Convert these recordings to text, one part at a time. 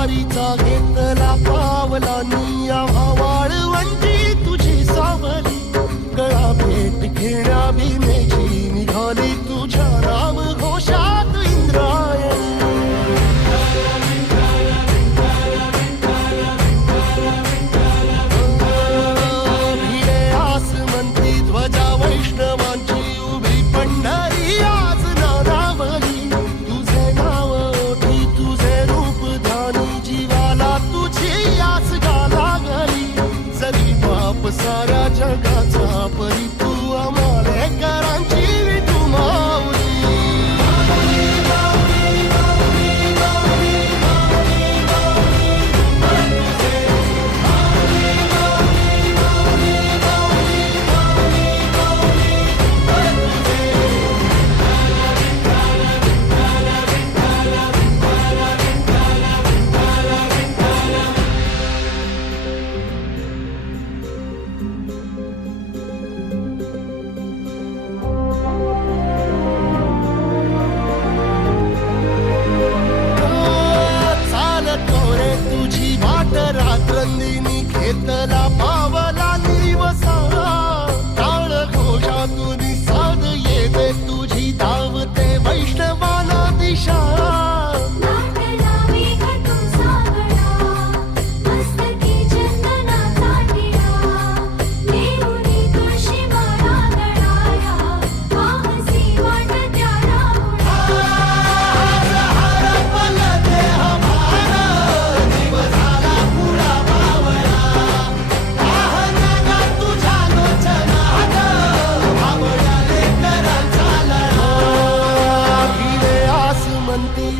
वारीचा घेतला पावला निया वाळवंटी तुझी सावली गळा भेट घेण्या भीमेची निघाली तुझ्या राम घोषात इंद्रायणी भिडे आसमंती ध्वजा वैष्णवांची उभी पंढरी आज नादावली तुझे नाव ओठी तुझे रूप ध्यानी जीवाला तुझी आस गा लागली जरी बाप साऱ्या जगाचा परी तू आमालेकरांची विठू माऊली रात्रंदिनी घेतला पावला दिवसा टाळ घोषातून साध येते तुझी धावते वैष्णवाला दिशा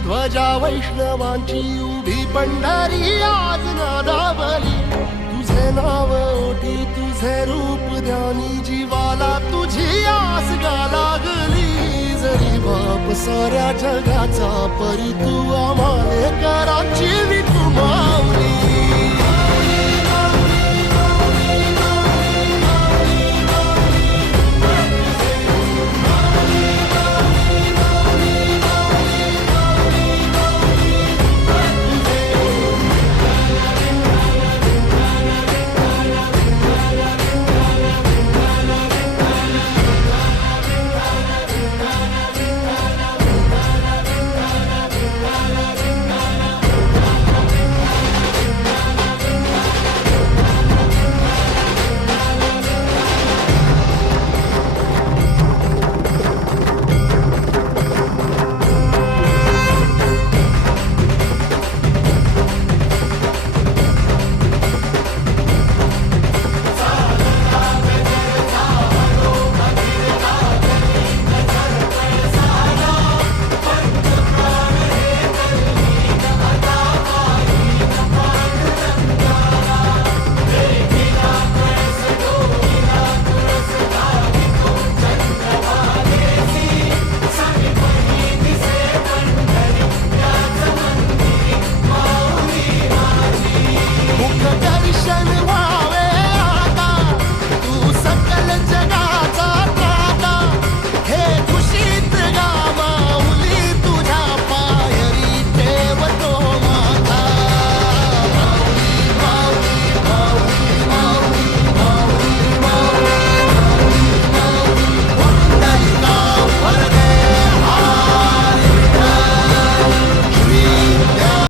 ध्वजा वैष्णवांची उभी पंढरी आज नादावली तुझे नाव ओठी तुझे रूप ध्यानी जीवाला तुझी आस गा लागली जरी बाप साऱ्या जगाचा परी तू आमालेकरांची विठू माऊली